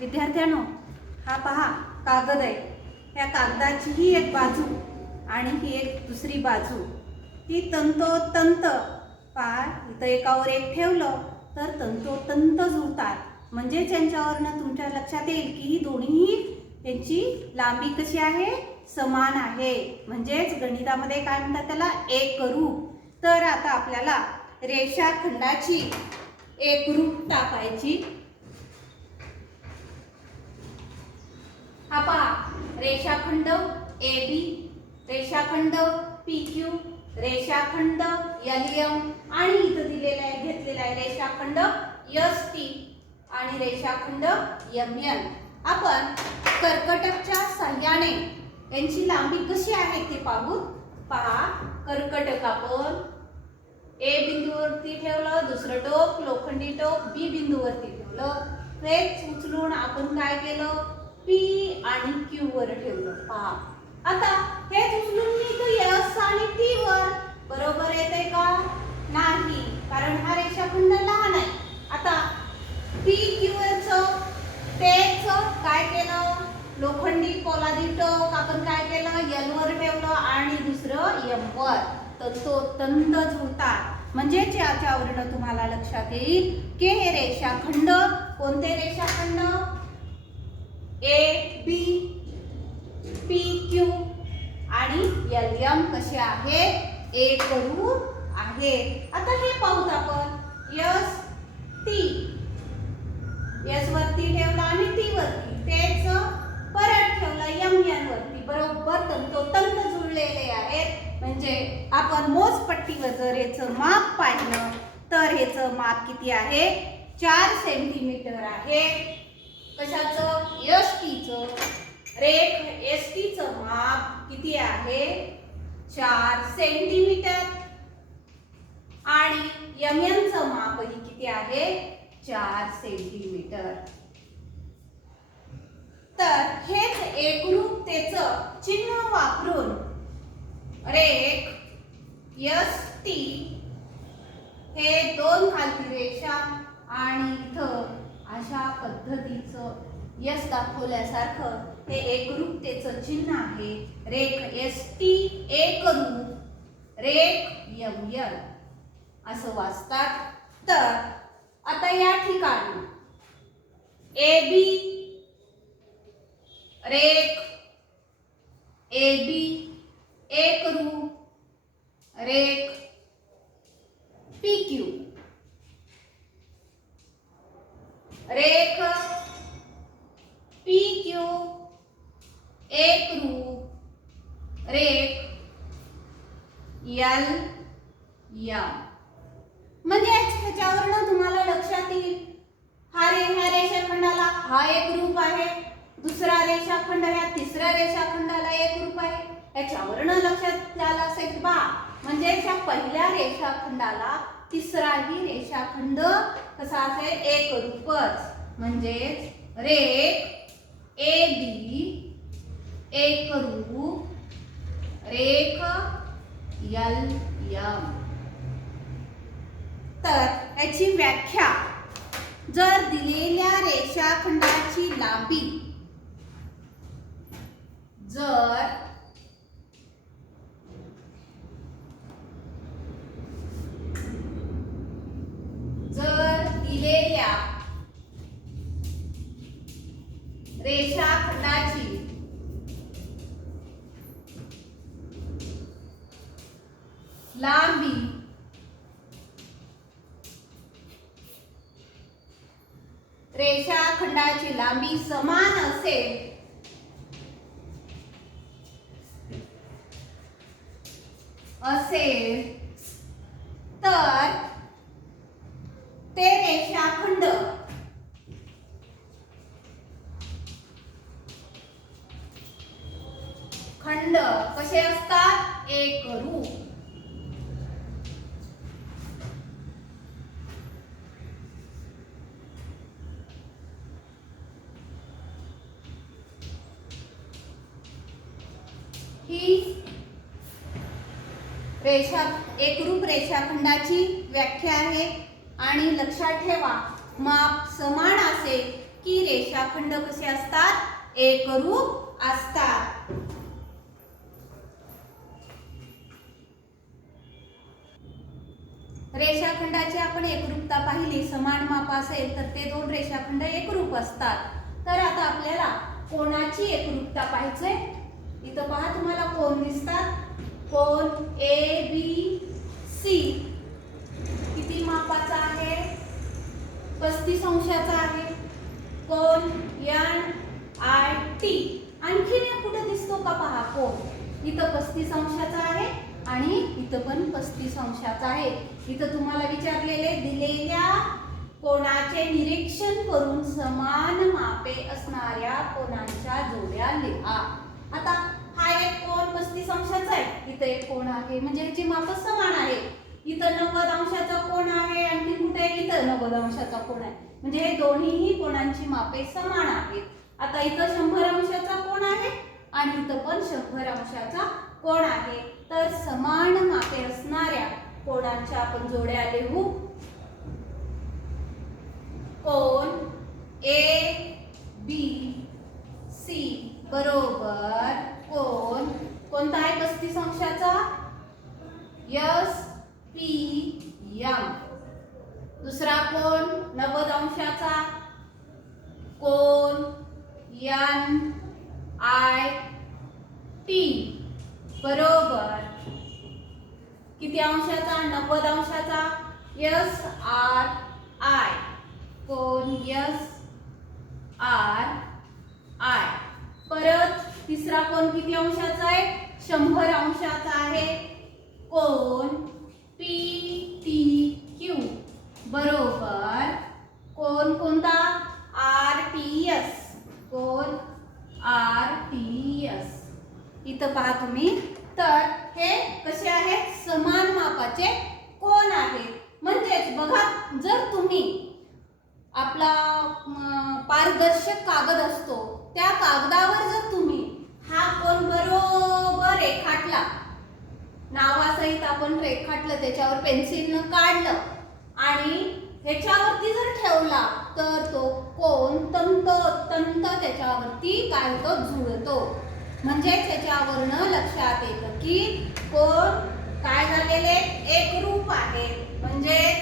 विद्यार्थ्यांनो, हा पहा कागद आहे. त्या कागदाची ही एक बाजू आणि ही एक दुसरी बाजू, ही तंतोतंत पहा इथं एकावर एक ठेवलं तर तंतोतंत जुळतात. म्हणजे त्यांच्यावरनं तुमच्या लक्षात येईल की ही दोन्ही यांची लांबी कशी आहे, समान आहे. म्हणजेच गणितामध्ये काय म्हणतात त्याला, एकरूप. तर आता आपल्याला रेषाखंडाची एकरूपता पाहायची. हा पहा रेषाखंड AB, रेषाखंड PQ, रेषाखंड LM आणि इथं दिलेला आहे, घेतलेला आहे रेषाखंड ST आणि रेषाखंड MN. आपण कर्कटकच्या साहाय्याने यांची लांबी कशी आहे ते पाहू. पहा, कर्कटक आपण A बिंदूवरती ठेवलं, दुसरं टोक लोखंडी टोक B बिंदूवरती ठेवलं. हेच उचलून आपण काय केलं, P आणि Q वर ठेवलं. पहा आता हेच उचलून मी तो S आणि T वर, बरोबर येते का, नाही, कारण हा रेषाखंड लहान आहे. आता PQ वरचं तेच काय केलं, लोखंडी पोलादी टोक आपण काय केलं, L वर ठेवलं आणि दुसरं M वर. तंतोतंत जुळतात. म्हणजे याच्यावरून तुम्हाला लक्षात येईल की हे रेषाखंड कोणते रेषाखंड, AB, PQ आणि LM कसे आहेत, एकरूप आहेत. आता हे पाहू आपण. ST, S वरती ठेवला आणि T वरती, तेच परत ठेवलं MN वरती, बरोबर तंतोतंत जुळलेले आहेत. म्हणजे आपण मोजपट्टीवर जर याचं माप पाहिलं तर याचं माप किती आहे, 4 सेंटीमीटर आहे. कशाचं, STचं. रेख STचं माप किती आहे, 4 सेंटीमीटर आणि MNचं मापही किती आहे, 4 सेंटीमीटर. तर हेच एकरूपतेचं चिन्ह वापरून रेख ST हे दोन खालची रेषा आणि इथं अशा पद्धतीचं S दाखवल्यासारखं हे एकरूपतेचं चिन्ह आहे. रेख ST एकरूप, रेख MN असं वाचतात. तर आता या ठिकाणी AB, रेख AB एकरूप, रेख PQ, रेख PQ एकरूप, रेख LM. म्हणजे ह्याच्यावरनं तुम्हाला लक्षात येईल ह्या रेषाखंडाला हा एकरूप आहे, दुसरा रेषाखंड ह्या तिसऱ्या रेषाखंडाला एकरूप आहे. याच्यावरनं लक्षात आलं असेल बा, म्हणजे ह्या पहिल्या रेषाखंडाला तिसराही रेषाखंड कसा असेल, एकरूपच. म्हणजेच रेख AB एकरूप, रेख LM. तर याची व्याख्या, जर दिलेल्या रेषाखंडाची लांबी जर दिलेल्या रेषाखंडाची लांबी रेषाखंडाची लांबी समान असेल तर ते रेषाखंड कसे असतात, एकरूप. ही एकरूप रेषाखंडाची व्याख्या आहे. आणि लक्षात ठेवा, माप समान असेल की रेषा रेषाखंड कसे असतात? एकरूप असतात. रेषाखंडाची आपण एकरूपता पाहिली. समान माप असेल तर ते दोन रेषाखंड एकरूप असतात. तर आता आपल्याला कोणाची एकरूपता पाहिजे. इथं पहा तुम्हाला कोण दिसतात. कोण ए बी सी किती मापाचा आहे? 35 अंशाचा आहे. कोण एन आय टी आणखीन एक कुठे दिसतो का? पहा कोण इथं 35 अंशाचा आहे आणि इथं पण 35 अंशाचा आहे. इथं तुम्हाला विचारलेले दिलेल्या कोणाचे निरीक्षण करून समान मापे असणाऱ्या कोणांच्या जोड्या लिहा. आता हा एक कोण 35 अंशाचा आहे, इथं एक कोण आहे म्हणजे ह्याची माप समान आहे. इथं 90 अंशाचा कोण आहे, आणखी कुठे इथं 90 अंशाचा कोण आहे, म्हणजे हे दोन्हीही कोणांची मापे समान आहेत. आता इथं 100 अंशाचा कोण आहे आणि इथं पण 100 अंशाचा कोण आहे. तर समान मापे असणाऱ्या कोणांच्या आपण जोड्या लिहू. कोण ए बी सी बरोबर कोण कोणता आहे 35 अंशाचा? S P M. दुसरा कोण 90 अंशाचा? कोण एन आय टी बरोबर किती अंशाचा? 90 अंशाचा. S R I. कोण एस आर आय. परत तिसरा कोण किती अंशाचा आहे? 100 अंशाचा आहे. कोण पी टी क्यू बरोबर कोण कोणता? R T S. कोण आर टी एस. इथं पहा तुम्ही. तर हे कसे आहेत? समान मापाचे कोण आहेत. म्हणजेच बघा, जर तुम्ही आपला पारदर्शक कागद असतो, त्या कागदावर जर तुम्ही हा कोण बरोबर रेखाटला, नावासहित आपण रेखाटलं, त्याच्यावर पेन्सिलनं काढलं आणि ह्याच्यावरती जर ठेवला तर तो कोण तंत त्याच्यावरती काय होतो? जुळतो. म्हणजे त्याच्यावरनं लक्षात येतं की कोण काय झालेले? एकरूप आहे. म्हणजेच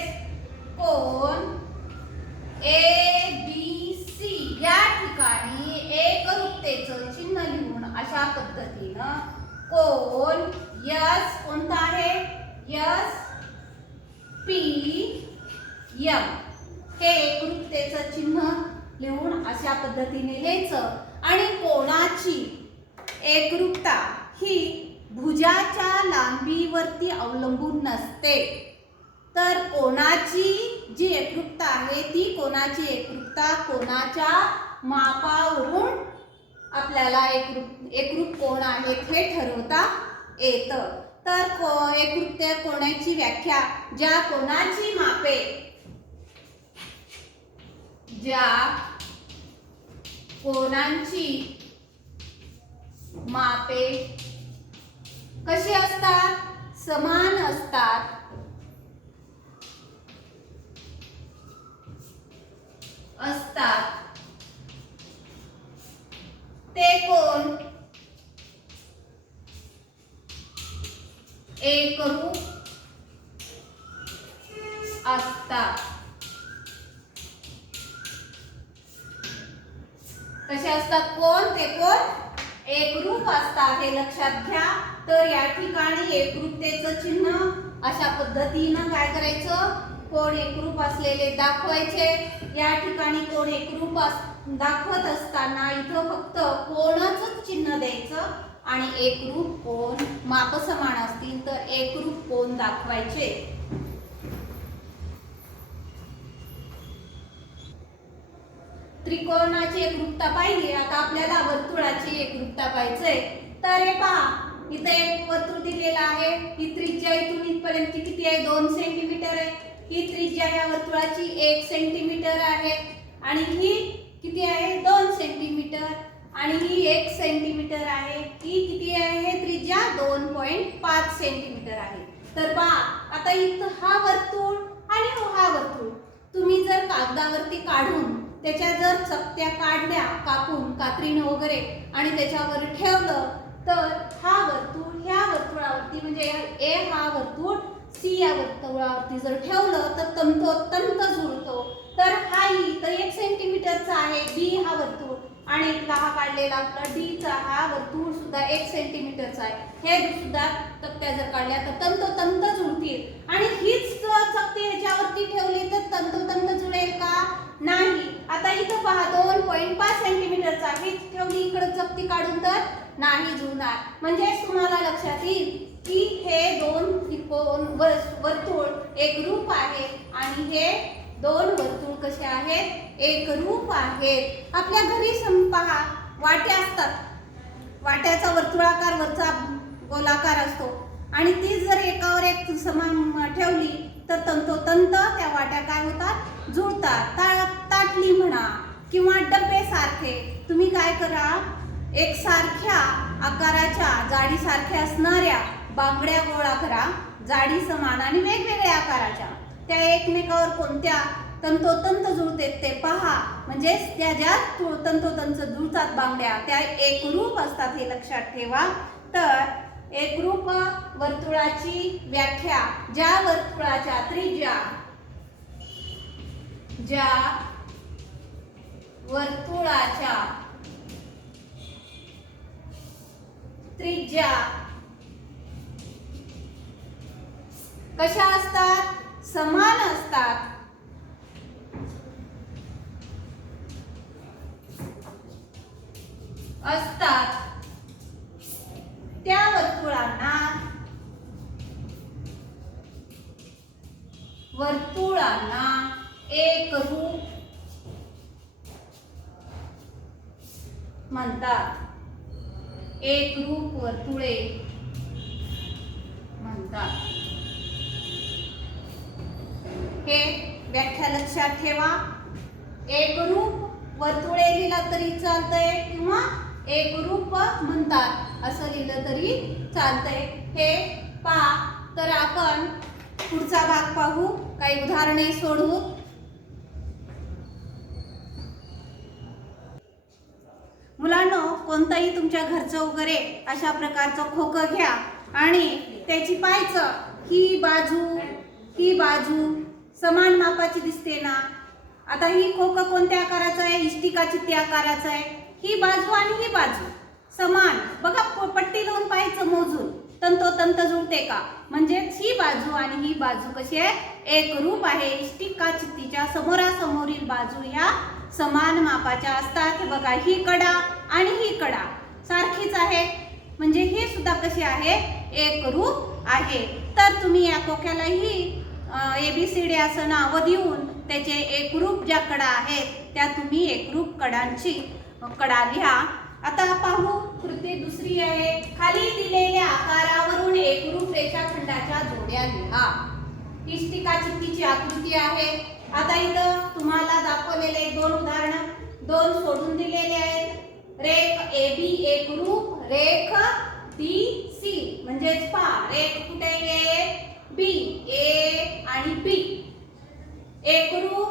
कोण ए बी सी या ठिकाणी एकरूपतेचं चिन्ह लिहून अशा पद्धतीनं कोण यस कोणता आहे? यस पी एम हे एकरूपतेचं चिन्ह लिहून अशा पद्धतीने लिहायचं. आणि कोणाची एकरूपता ही भुजाच्या लांबीवरती अवलंबून नसते. तर कोणाची जी एकरूपता आहे ती कोणाची एकरूपता कोणाच्या मापावरून आपल्याला एकरूप कोण आहेत हे ठरवता येतं. तर एकरूपता कोणाची व्याख्या ज्या कोणाची मापे ज्या कोणांची मापे कशी असतात? समान असतात. ते कोण एकरूप असतात. कसे असतात कोण? ते कोण एकरूप असतात. हे लक्षात घ्या. तर या ठिकाणी एकरूपतेचं चिन्ह अशा पद्धतीनं काय करायचं? कोण एकरूप असलेले दाखवायचे. या ठिकाणी कोण एकरूप दाखवत असताना इथं फक्त कोणच चिन्ह द्यायचं आणि एकरूप कोण माप समान असतील तर एकरूप कोण दाखवायचे. त्रिकोणाची एकरूपता पाहिली. आता आपल्याला वर्तुळाची एकरूपता पाहिजे. तर हे पहा, इथे एक वर्तुळ दिलेला आहे. ही त्रिज्या इथून इथपर्यंत किती आहे? 2 सेंटीमीटर आहे. ही त्रिज्या या वर्तुळाची 1 सेंटीमीटर आहे आणि ही किती आहे? 2 सेंटीमीटर आणि ही 1 सेंटीमीटर आहे. ही किती आहे? त्रिज्या 2.5 सेंटीमीटर आहे. तर पहा, आता इथं हा वर्तुळ आणि हा वर्तुळ तुम्ही जर कागदावरती काढून त्याच्या जर चकत्या काढल्या कापून कात्रीनं वगैरे आणि त्याच्यावर ठेवलं तर हा वर्तुळ ह्या वर्तुळावरती म्हणजे ए हा वर्तुळ सी या वर्तुळावरती जर ठेवलं तर तंतोतंत जुळतो. तर हा ई तर 1 सेंटीमीटरचा आहे, बी हा वर्तुळ आणि इथला हा काढलेला आपला डी चा हा वर्तुळ सुद्धा 1 सेंटीमीटरचा आहे. हे सुद्धा चकत्या जर काढल्या तर तंतोतंत जुळतील आणि हीच चकती ह्याच्यावरती ठेवली तर तंतोतंत जुळेल का? नाही. आता इथं पहा 2.5 सेंटीमीटरचा हीच ठेवली इकडे चकती काढून तर नाही जुळणार. म्हणजे तुम्हाला लक्षात येईल की हे दोन त्रिकोण वर्तुळ एकरूप आहेत आणि हे दोन वर्तुळ कसे आहेत? एकरूप आहेत. आपल्या घरी पहा वाट्या असतात, वाट्याचा वर्तुळाकार वरचा गोलाकार असतो आणि ती जर एकावर एक समान ठेवली तर तंतोतंत त्या वाट्या काय होतात? जुळतात. ताटली म्हणा किंवा डबे सारखे तुम्ही काय करा, एक सारख्या आकाराच्या जाडी सारख्या असणाऱ्या बांगड्या गोळा करा, जाडी समान आणि वेगवेगळ्या आकाराच्या. त्या एकमेकावर कोणत्या तंतोतंत जुळतात ते पहा. म्हणजे त्या ज्या तंतोतंत जुळतात बांगड्या त्या एकरूप असतात हे लक्षात ठेवा. तर एकरूप वर्तुळाची व्याख्या ज्या वर्तुळाच्या त्रिज्या कशा असतात? समान असतात. त्या वर्तुळांना एकरूप म्हणतात. एकरूप वर्तुळे म्हणतात. हे व्याख्या लक्षात ठेवा. एकरूप वर्तुळे लिहिलं तरी चालतंय किंवा एकरूप म्हणतात असं लिहिलं तरी चालतंय. हे पहा. तर आपण पुढचा भाग पाहू, काही उदाहरणे सोडवू. मुलांनो, कोणताही तुमच्या घरचं वगैरे अशा प्रकारचं खोकं घ्या आणि त्याची पाहायचं ही बाजू समान मापाची दिसते ना. आता ही खोकं कोणत्या आकाराचं आहे? इष्टिकाचित्ती आकाराचं आहे. ही बाजू आणि ही बाजू समान. बघा पट्टी लावून पाहायचं मोजून तंतोतंत जुळते का? म्हणजे ही बाजू आणि ही बाजू कशी आहे? एकरूप आहे. इष्टिकाचित्तीच्या समोरासमोरील बाजू ह्या समान मापाच्या असतात. हे बघा ही कडा आणि ही कडा सारखीच आहे म्हणजे हे सुद्धा कशी आहे? एकरूप आहे. तर तुम्ही या खोक्यालाही ABCD असं नाव देऊन त्याचे एकरूप ज्या कडा आहेत त्या तुम्ही एकरूप कडांची कडा लिहा. आता पाहू कृती दुसरी आहे. खाली दिलेल्या आकारावरून एकरूप रेषाखंडाच्या जोड्या लिहा. इष्टिकाचित्तीची आकृती आहे. आता इथं तुम्हाला दाखवलेले दोन उदाहरण दोन सोडून दिलेले आहेत. रेख AB एकरूप, रेख BC म्हणजेच पहा रेख कुठे आहे? B, A आणि B. एकरूप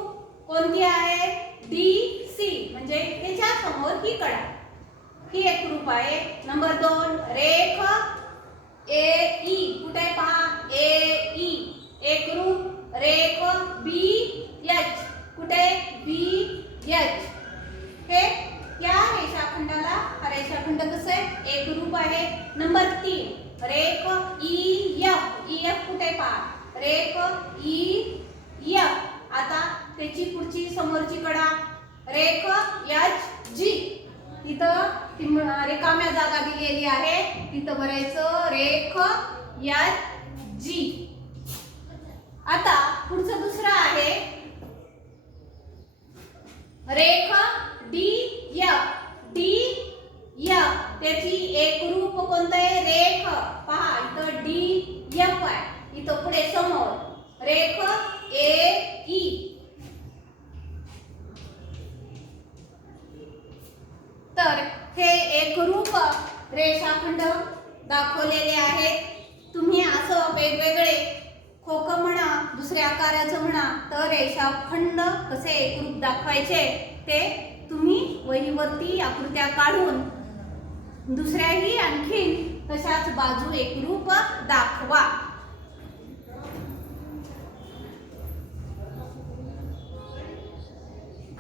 कोणती आहे? DC म्हणजे ह्याच्या समोर ही कडा ही एकरूप आहे. नंबर 2 रेख AE कुठे पहा? AE एकरूप, रेख BH कुठे? BH. हे या रेषाखंडाला हा रेषाखंड कसं आहे? एकरूप आहे. नंबर 3 रेख EF कुठे पहा? रेख EF. आता त्याची पुढची समोरची कडा रेख HG. तिथं रिकाम्या जागा दिलेली आहे तिथं भरायचं रेख HG. आता पुढचं दुसरं आहे रेख DF. त्याची एकरूप कोणतं आहे? रेख पहा इथं DF आहे. इथं पुढे समोर रेख AE. तर हे एकरूप रेषाखंड दाखवलेले आहेत. तुम्ही असं वेगवेगळे खोकं म्हणा दुसऱ्या आकाराचं म्हणा तर रेषाखंड कसे एकरूप दाखवायचे ते तुम्ही वहीवरती आकृत्या काढून दुसऱ्याही आणखीन तशाच बाजू एकरूप दाखवा.